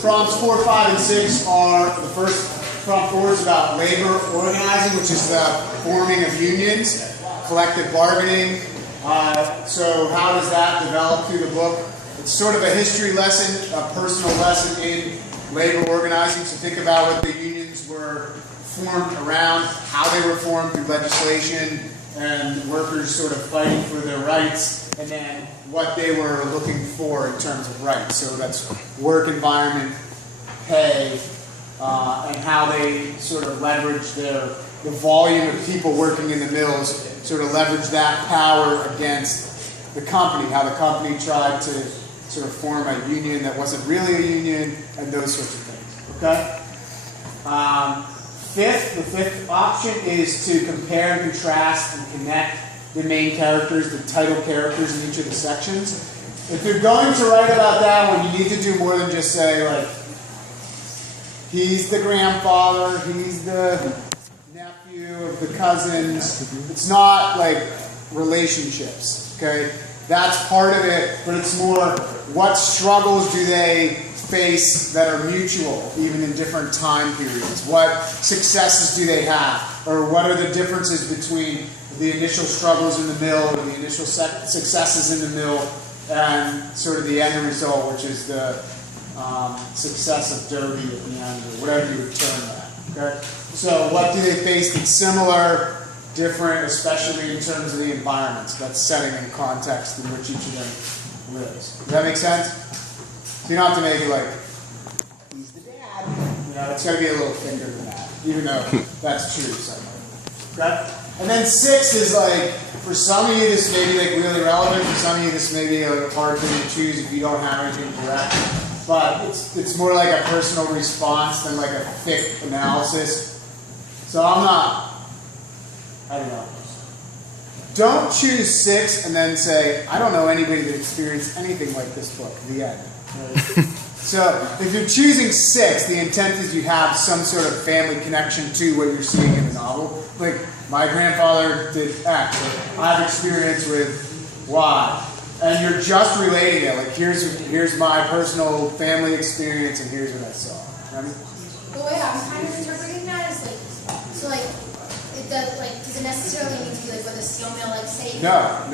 prompts 4, 5, and 6 are the first prompt 4 is about labor organizing, which is the forming of unions, collective bargaining. So how does that develop through the book? It's sort of a history lesson, a personal lesson in labor organizing. So think about what the unions were formed around, how they were formed through legislation, and workers sort of fighting for their rights, and then what they were looking for in terms of rights. So that's work environment, pay, and how they sort of leveraged the volume of people working in the mills, sort of leverage that power against the company, how the company tried to sort of form a union that wasn't really a union, and those sorts of things. Okay? The fifth option is to compare and contrast and connect the main characters, the title characters in each of the sections. If you're going to write about that one, you need to do more than just say, like, he's the grandfather, he's the nephew of the cousins. It's not like relationships, okay? That's part of it, but it's more what struggles do they face that are mutual, even in different time periods? What successes do they have? Or what are the differences between the initial struggles in the mill or the initial successes in the mill and sort of the end result, which is the success of Derby at the end, or whatever you would term that. Okay? So what do they face that's similar, different, especially in terms of the environments, that setting and context in which each of them lives. Does that make sense? So you don't have to make it like, he's the dad. You know, it's got to be a little thicker than that, even though that's true somewhere. Okay? And then 6 is like, for some of you this may be like really relevant, for some of you this may be a hard thing to choose if you don't have anything direct. But it's more like a personal response than like a thick analysis. So I don't know. Don't choose 6 and then say, I don't know anybody that experienced anything like this book. The end. Right? So if you're choosing 6, the intent is you have some sort of family connection to what you're seeing in the novel. Like, my grandfather did X, or I have experience with Y. And you're just relating it. Like, here's my personal family experience, and here's what I saw. Right? The way I'm kind of interpreting that is like, so like, does it necessarily need to be like with a steel mill, like say? No.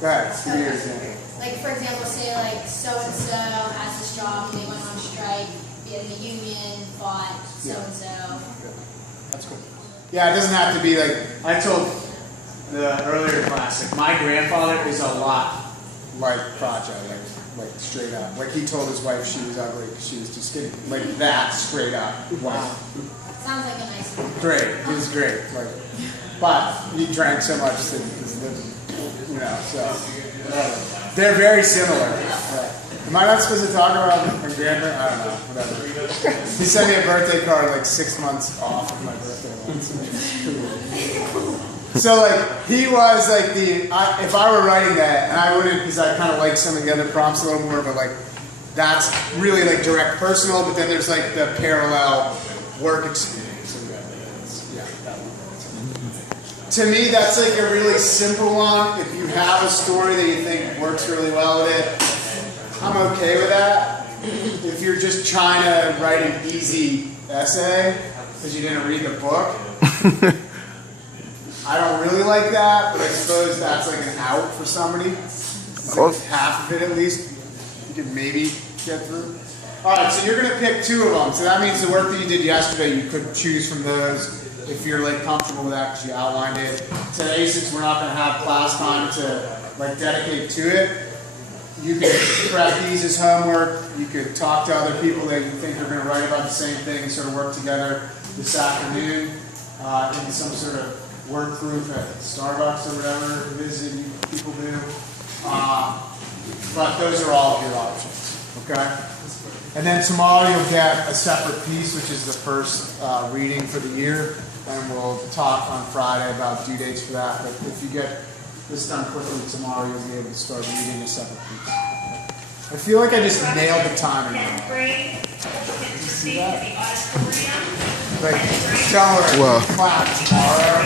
Go ahead. Give me your example. Like, for example, say like so-and-so has this job, and they went on strike, and the union fought so-and-so. That's cool. Yeah, it doesn't have to be like, I told the earlier class, like, my grandfather is a lot like Project, like straight up. Like, he told his wife she was ugly because she was too skinny. Like that, straight up. Wow. Sounds like a nice one. Great. He was great. Like, but he drank so much that he was living, you know, so. They're very similar. Am I not supposed to talk about my grandparents? I don't know. Whatever. He sent me a birthday card like 6 months off of my birthday once. So like, he was like if I were writing that, and I wouldn't because I kind of like some of the other prompts a little more, but like, that's really like direct personal, but then there's like the parallel work experience. Yeah, that one. To me, that's like a really simple one. If you have a story that you think works really well with it, I'm okay with that. If you're just trying to write an easy essay because you didn't read the book, I don't really like that, but I suppose that's like an out for somebody. Like half of it at least, you could maybe get through. Alright, so you're going to pick 2 of them. So that means the work that you did yesterday, you could choose from those if you're like comfortable with that because you outlined it. Today, since we're not going to have class time to like dedicate to it, you could prep these as homework. You could talk to other people that you think are going to write about the same thing and sort of work together this afternoon in some sort of work group at Starbucks or whatever it is that you people do. But those are all of your options, okay? And then tomorrow you'll get a separate piece, which is the first reading for the year, and we'll talk on Friday about due dates for that. But if you get this done quickly tomorrow, you'll be able to start reading a separate piece. I feel like I just nailed the timing. Did you see that? Like, tell her, clap tomorrow.